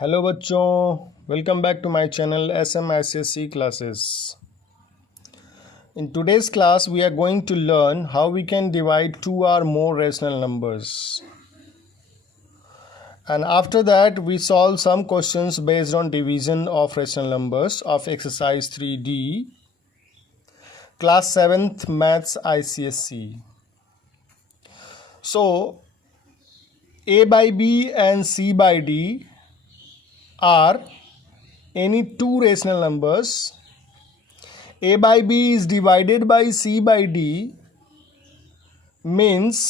Hello बच्चों, welcome back to my channel SMICSE classes. In today's class, we are going to learn how we can divide two or more rational numbers. And after that, we solve some questions based on division of rational numbers of exercise 3D, class 7th Maths ICSE. So, A by B and C by D are any two rational numbers. A by B is divided by C by D means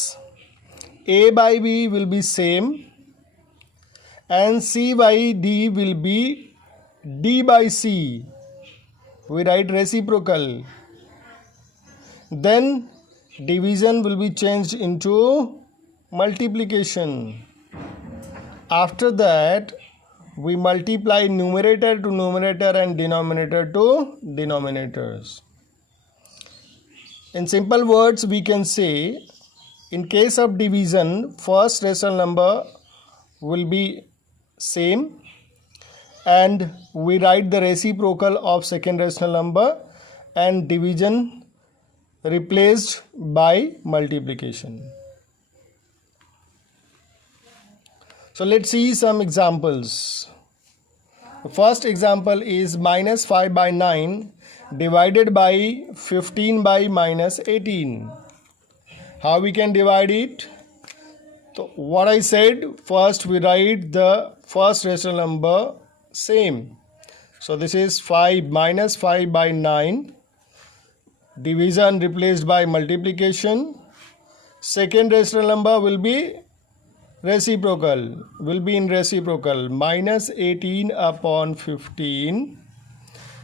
A by B will be same and C by D will be D by C. We write reciprocal. Then division will be changed into multiplication. After that, we multiply numerator to numerator and denominator to denominators. In simple words, we can say in case of division, first rational number will be same and we write the reciprocal of second rational number and division replaced by multiplication. So let's see some examples. The first example is minus 5 by 9 divided by 15 by minus 18. How we can divide it? So what I said, first we write the first rational number same. So this is 5 minus 5 by 9. Division replaced by multiplication. Second rational number will be reciprocal, will be in reciprocal, minus 18 upon 15.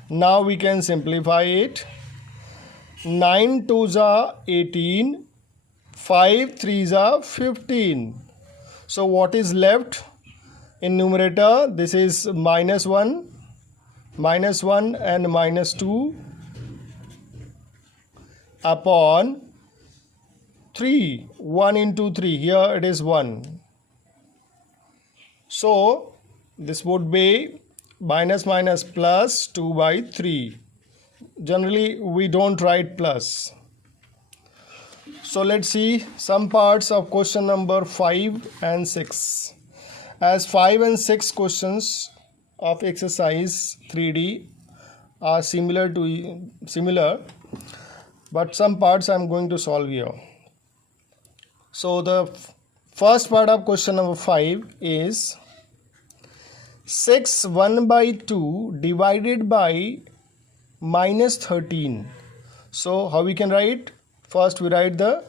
Now we can simplify it. 9 2s are 18, 5 3s are 15. So what is left in numerator? This is minus 1 and minus 2 upon 3. 1 into 3, here it is 1. So this would be minus minus plus 2 by 3. Generally we don't write plus. So let's see some parts of question number 5 and 6. As 5 and 6 questions of exercise 3D are similar, but some parts I am going to solve here. So the first part of question number 5 is 6 1 by 2 divided by minus 13. So how we can write? First we write the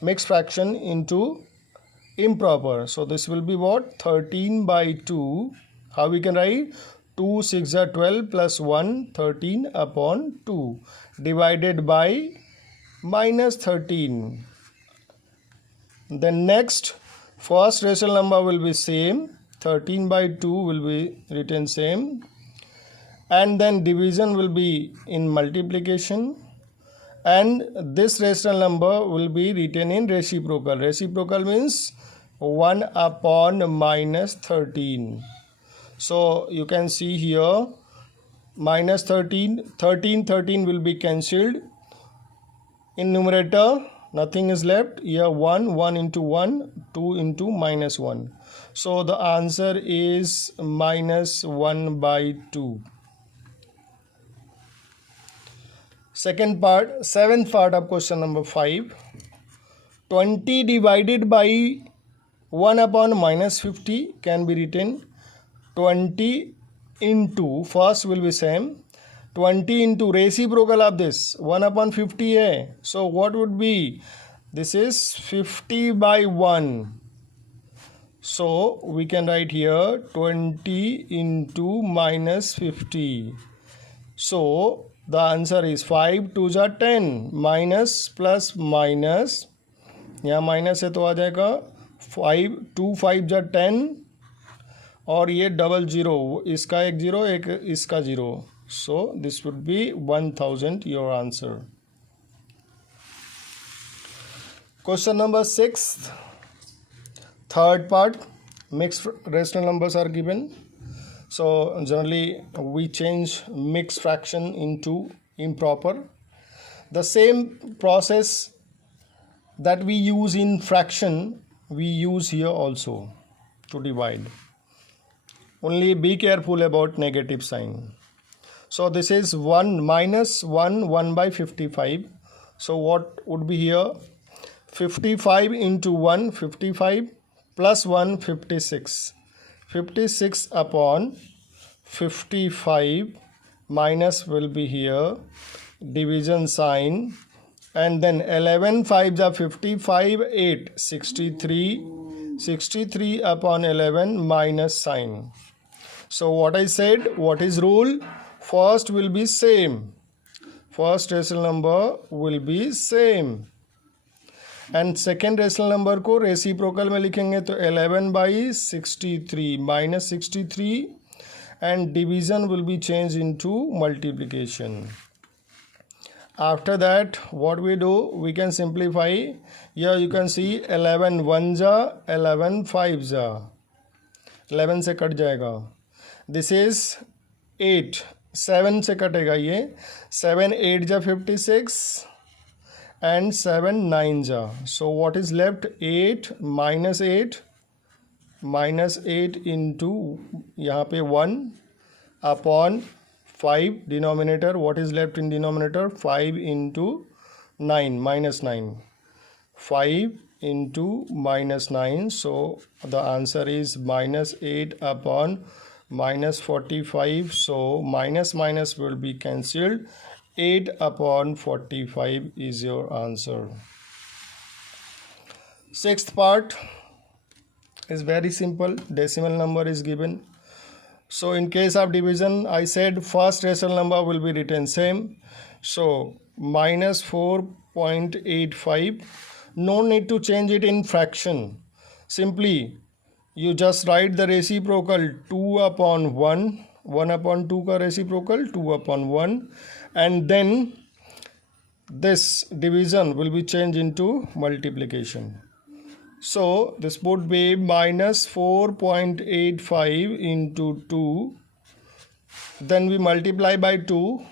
mixed fraction into improper. So this will be what? 13 by 2. How we can write? 2 6 are 12 plus 1, 13 upon 2 divided by minus 13. Then next, first rational number will be same, 13 by 2 will be written same, and then division will be in multiplication, and this rational number will be written in reciprocal. Reciprocal means 1 upon minus 13. So you can see here minus 13 will be cancelled. In numerator nothing is left. Here 1 into 1, 2 into minus 1. So the answer is minus 1 by 2. Second part, seventh part of question number 5. 20 divided by 1 upon minus 50 can be written 20 into, first will be same, 20 into reciprocal of this 1 upon 50 hai. So what would be? This is 50 by 1. So we can write here 20 into minus 50. So the answer is 5 2s are 10, minus plus minus, यहाँ minus है तो आ जाएगा 5 2 5 are 10 और ये double zero, इसका एक zero एक इसका zero. So this would be 1000, your answer. Question number 6, third part, mixed rational numbers are given. So generally we change mixed fraction into improper. The same process that we use in fraction we use here also to divide. Only be careful about negative sign. So this is 1 minus 1 by 55. So what would be here? 55 into 1, 55 plus 1, 56. 56 upon 55 minus will be here division sign, and then 11 5s are 55, 8, 63, 63 upon 11 minus sign. So what I said, what is rule? First will be same, first rational number will be same, and second rational number को reciprocal में लिखेंगे तो 11 by 63 minus 63, and division will be changed into multiplication. After that what we do, we can simplify. Here you can see 11 1 जा 11 5 जा, 11 से cut जाएगा. This is 8, 7 से कटेगा ये, 7 8 जा 56 and 7 9 जा. So what is left? 8 minus 8 into यहाँ पे 1 upon 5 denominator. What is left in denominator? 5 into 9 minus 9. 5 into minus 9. So the answer is minus 8 upon minus 45. So minus minus will be cancelled. 8 upon 45 is your answer. Sixth part is very simple. Decimal number is given. So in case of division, I said first rational number will be written same. So minus 4.85. No need to change it in fraction. Simply you just write the reciprocal 2 upon 1. 1 upon 2 का reciprocal 2 upon 1, and then this division will be changed into multiplication. So this would be minus 4.85 into 2. Then we multiply by 2.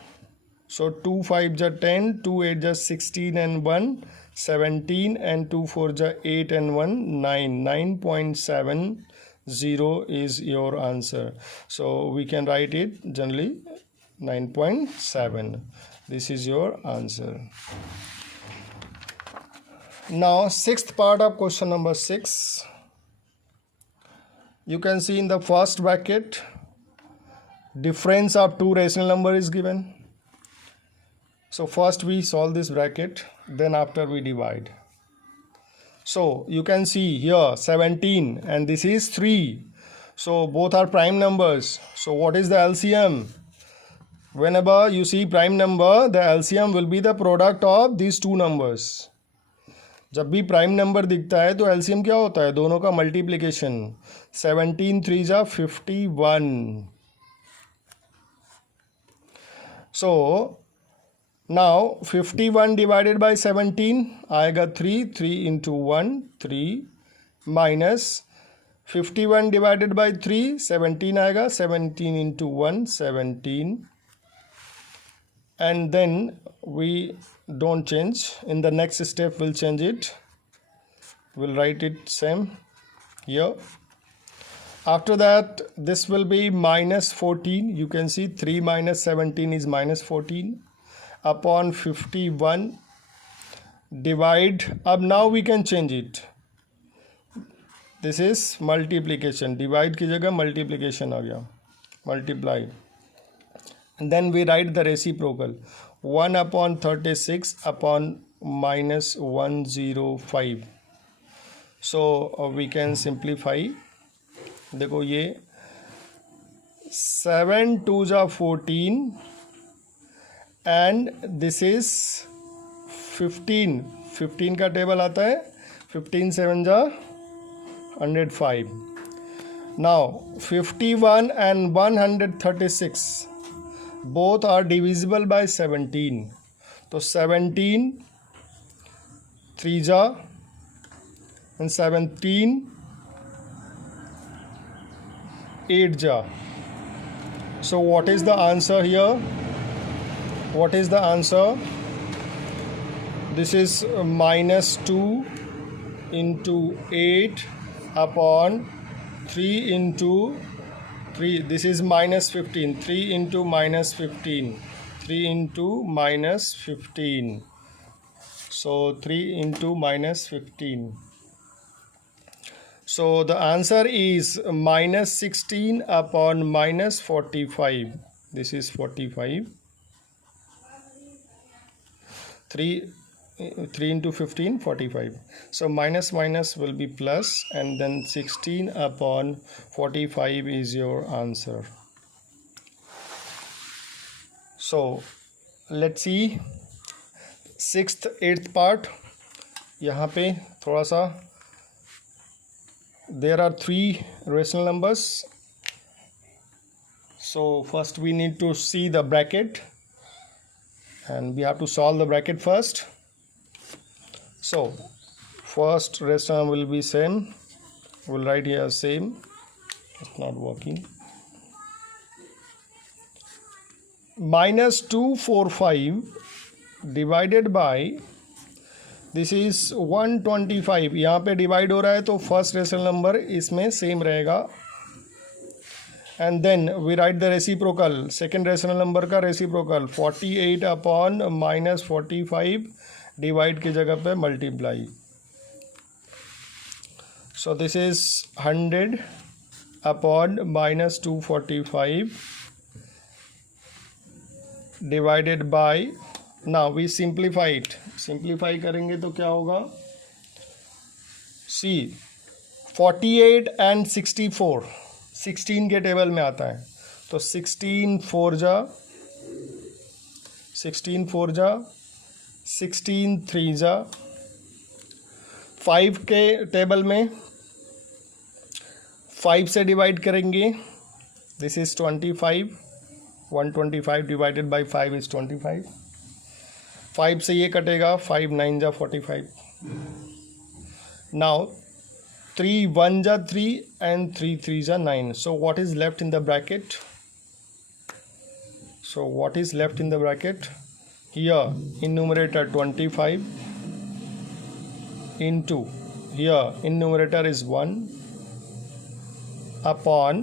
So 2 5 ja 10, 2 8 ja 16 and 1 17, and 2 4 ja 8 and 1 9. 9.70 is your answer. So we can write it generally 9.7. This is your answer. Now sixth part of question number 6. You can see in the first bracket difference of two rational number is given. So first we solve this bracket, then after we divide. So you can see here 17 and this is 3. So both are prime numbers. So what is the LCM? Whenever you see prime number, the LCM will be the product of these two numbers. जब भी prime number दिखता है तो LCM क्या होता है? दोनों का मल्टीप्लिकेशन. 17 3 जा 51. So now 51 divided by 17 आएगा 3 into 1 3 minus 51 divided by 3 17 आएगा 17 into 1 17, and then we don't change. In the next step we'll change it. We'll write it same here. After that this will be minus 14. You can see 3 minus 17 is minus 14 upon 51. Divide. Ab now we can change it. This is multiplication. Divide की जगह multiplication आ गया. Multiply. And then we write the reciprocal. 1 upon 36 upon minus 105. So we can simplify. देखो ये 7 2 जा 14 and this is 15. 15 का table आता है 15 7 जा 105. Now 51 and 136 both are divisible by 17. तो 17 3 जा and 17 8 जा So what is the answer here? What is the answer? This is minus 2 into 8 upon 3 into 3. This is minus 15. 3 into minus 15. 3 into minus 15. So 3 into minus 15. So the answer is minus 16 upon minus 45. This is 45. 3 into 15, 45. So minus minus will be plus, and then 16 upon 45 is your answer. So let's see 6th 8th part. यहाँ पे थोड़ा सा there are 3 rational numbers. So first we need to see the bracket, and we have to solve the bracket first. So first rational number will be same. We'll write here same. It's not working. Minus 245 divided by, this is 125. यहाँ पे divide हो रहा है तो first rational number इसमें same रहेगा. And then we write the reciprocal. Second rational number का reciprocal 48 upon minus 45 divide की जगह पे multiply. So this is 100 upon minus 245 divided by. Now we simplify it. Simplify करेंगे तो क्या होगा? सी 48 एंड 64 16 के टेबल में आता है, तो 16 4 जा 16 3 जा. 5 के टेबल में 5 से डिवाइड करेंगे. This is 25. 125 divided by 5 is 25. 5 से ये कटेगा. 5 9 जा 45. नाउ 3 1 जा 3 एंड 3 3 जा 9. So what is left in the bracket? So what is left in the bracket? Here in numerator 25 into, here in numerator is 1 upon,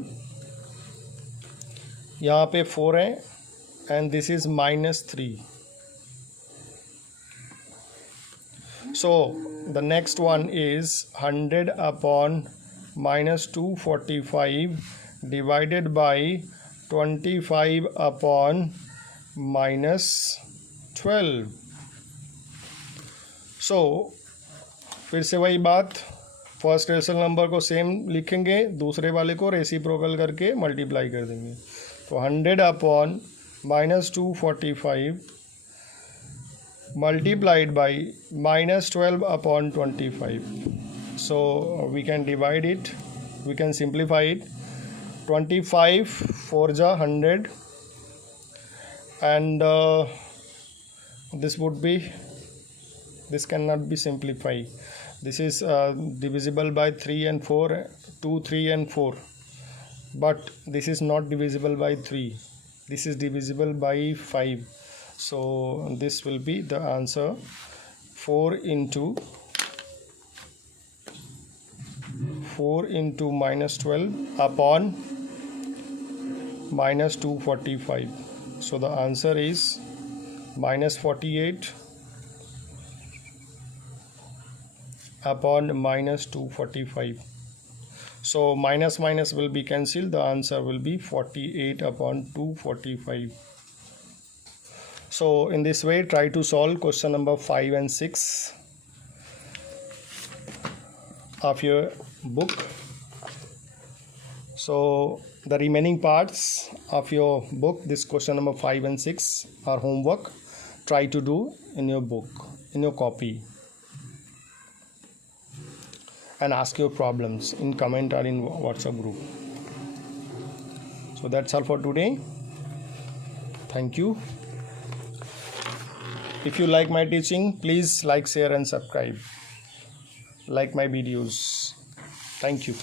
यहाँ पे 4 है and this is minus 3. So the next one is 100 upon minus 245 divided by 25 upon minus 12. So फिर से वही बात, first rational number को same लिखेंगे, दूसरे वाले को रेसिप्रोकल करके मल्टीप्लाई कर देंगे. तो 100 upon minus 245 multiplied by minus 12 upon 25. So we can divide it, we can simplify it. 25 4 ja 100 and this would be, this cannot be simplified. This is divisible by 3 and 4, 2 3 and 4, but this is not divisible by 3, this is divisible by 5. So this will be the answer. 4 into minus 12 upon minus 245. So the answer is minus 48 upon minus 245. So minus minus will be cancelled. The answer will be 48 upon 245. So in this way, try to solve question number 5 and 6 of your book. So the remaining parts of your book, this question number 5 and 6 are homework. Try to do in your book, in your copy, and ask your problems in comment or in WhatsApp group. So that's all for today. Thank you. If you like my teaching, please like, share and subscribe. Like my videos. Thank you.